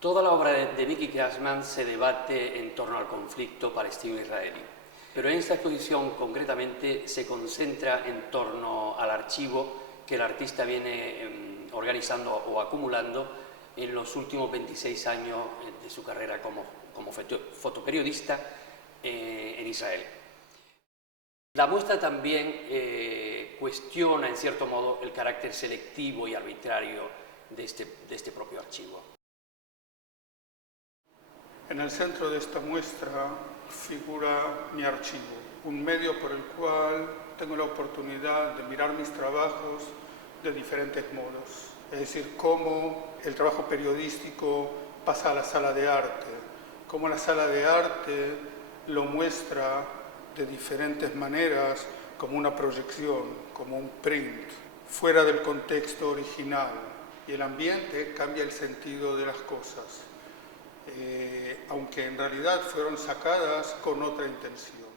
Toda la obra de Vicky Cashman se debate en torno al conflicto palestino-israelí, pero en esta exposición concretamente se concentra en torno al archivo que el artista viene organizando o acumulando en los últimos 26 años de su carrera como fotoperiodista en Israel. La muestra también cuestiona, en cierto modo, el carácter selectivo y arbitrario de este propio archivo. En el centro de esta muestra figura mi archivo, un medio por el cual tengo la oportunidad de mirar mis trabajos de diferentes modos. Es decir, cómo el trabajo periodístico pasa a la sala de arte, cómo la sala de arte lo muestra de diferentes maneras, como una proyección, como un print, fuera del contexto original. Y el ambiente cambia el sentido de las cosas. Aunque en realidad fueron sacadas con otra intención.